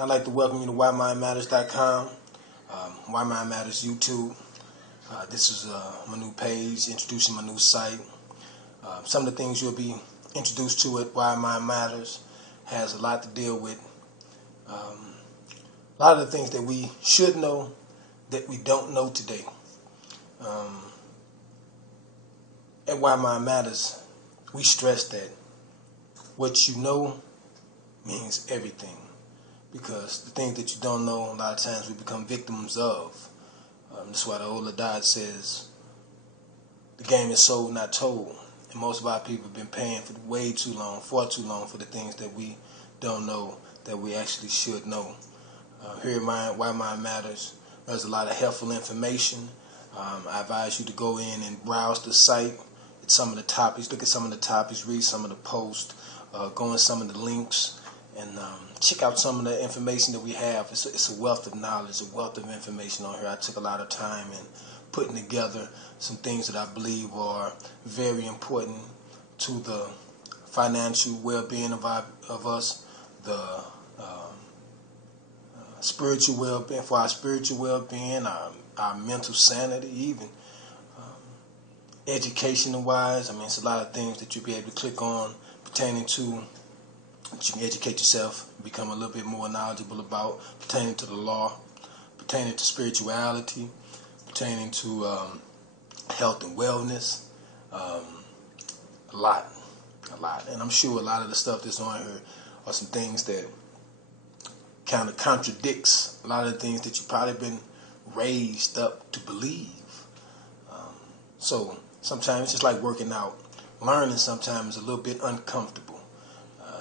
I'd like to welcome you to WhyMindMatters.com, Why Mind Matters YouTube. This is my new page, introducing my new site. Some of the things you'll be introduced to at Why Mind Matters has a lot to deal with. A lot of the things that we should know that we don't know today. At Why Mind Matters, we stress that what you know means everything. Because the things that you don't know, a lot of times we become victims of. That's why the old adage says, the game is sold, not told. And most of our people have been paying for way too long, far too long, for the things that we don't know that we actually should know. Here at Why Mind Matters, there's a lot of helpful information. I advise you to go in and browse the site at some of the topics, look at some of the topics, read some of the posts, go in some of the links, and check out some of the information that we have. It's a wealth of knowledge, a wealth of information on here. I took a lot of time in putting together some things that I believe are very important to the financial well-being of us, the spiritual well-being, for our spiritual well-being, our mental sanity, even educational-wise. I mean, it's a lot of things that you'll be able to click on pertaining to that you can educate yourself, become a little bit more knowledgeable about, pertaining to the law, pertaining to spirituality, pertaining to health and wellness, a lot. And I'm sure a lot of the stuff that's on here are some things that kind of contradicts a lot of the things that you've probably been raised up to believe. So sometimes it's just like working out. Learning sometimes is a little bit uncomfortable.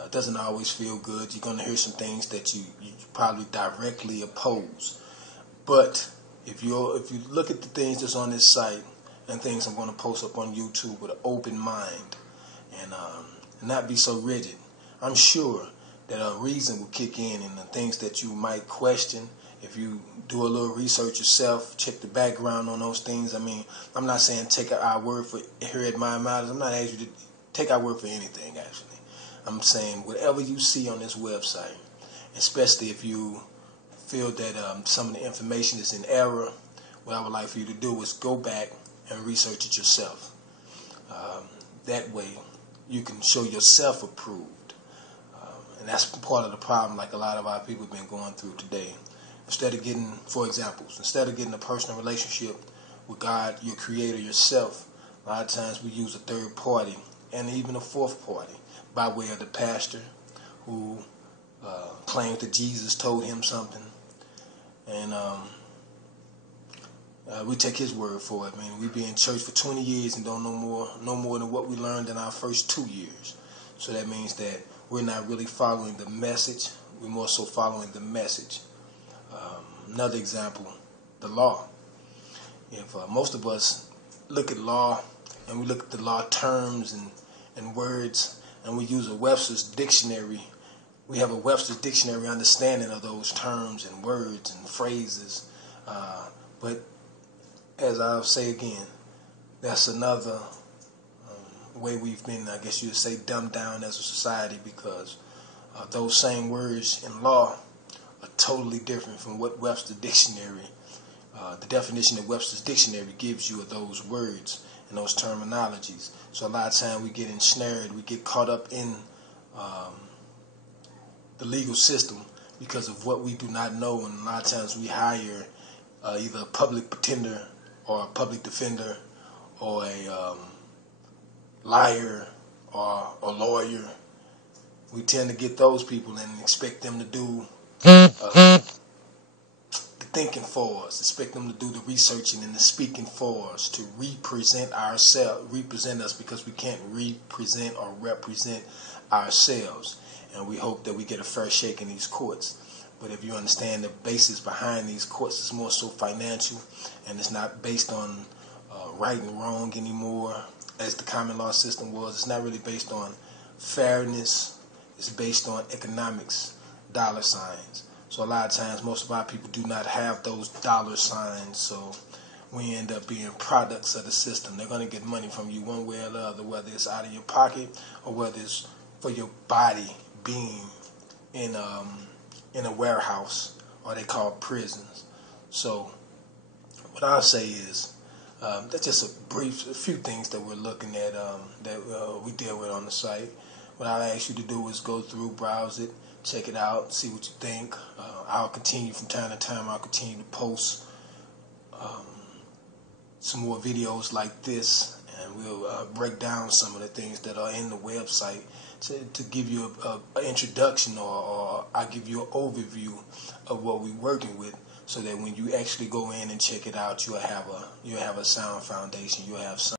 It doesn't always feel good. You're going to hear some things that you probably directly oppose. But if you look at the things that's on this site and things I'm going to post up on YouTube with an open mind and not be so rigid, I'm sure that a reason will kick in, and the things that you might question, if you do a little research yourself, check the background on those things. I mean, I'm not saying take our word for here at Mind Matters. I'm not asking you to take our word for anything, actually. I'm saying whatever you see on this website, especially if you feel that some of the information is in error, what I would like for you to do is go back and research it yourself. That way you can show yourself approved. And that's part of the problem like a lot of our people have been going through today. Instead of getting a personal relationship with God, your creator, yourself, a lot of times we use a third party and even a fourth party by way of the pastor who claims that Jesus told him something, and we take his word for it. I mean, we've been in church for 20 years and don't know no more than what we learned in our first 2 years. So that means that we're not really following the message. We're more so following the message. Another example, the law. If most of us look at law and we look at the law terms and words, and we use a Webster's dictionary, we have a Webster's dictionary understanding of those terms and words and phrases. But as I'll say again, that's another way we've been, I guess you would say, dumbed down as a society, because those same words in law are totally different from what Webster's dictionary, the definition that Webster's dictionary gives you of those words and those terminologies. So a lot of times we get ensnared, we get caught up in the legal system because of what we do not know, and a lot of times we hire either a public pretender or a public defender or a liar or a lawyer. We tend to get those people and expect them to do the thinking for us, expect them to do the researching and the speaking for us, to represent us, because we can't represent or represent ourselves. And we hope that we get a fair shake in these courts. But if you understand the basis behind these courts, it's more so financial, and it's not based on right and wrong anymore, as the common law system was. It's not really based on fairness. It's based on economics, dollar signs. So a lot of times, most of our people do not have those dollar signs, so we end up being products of the system. They're going to get money from you one way or the other, whether it's out of your pocket or whether it's for your body being in in a warehouse, or they call prisons. So what I'll say is that's just a few things that we're looking at that we deal with on the site. What I'll ask you to do is go through, browse it, check it out, see what you think. I'll continue from time to time. I'll continue to post some more videos like this, and we'll break down some of the things that are in the website to give you an introduction, or I'll give you an overview of what we're working with, so that when you actually go in and check it out, you'll have a sound foundation. You'll have some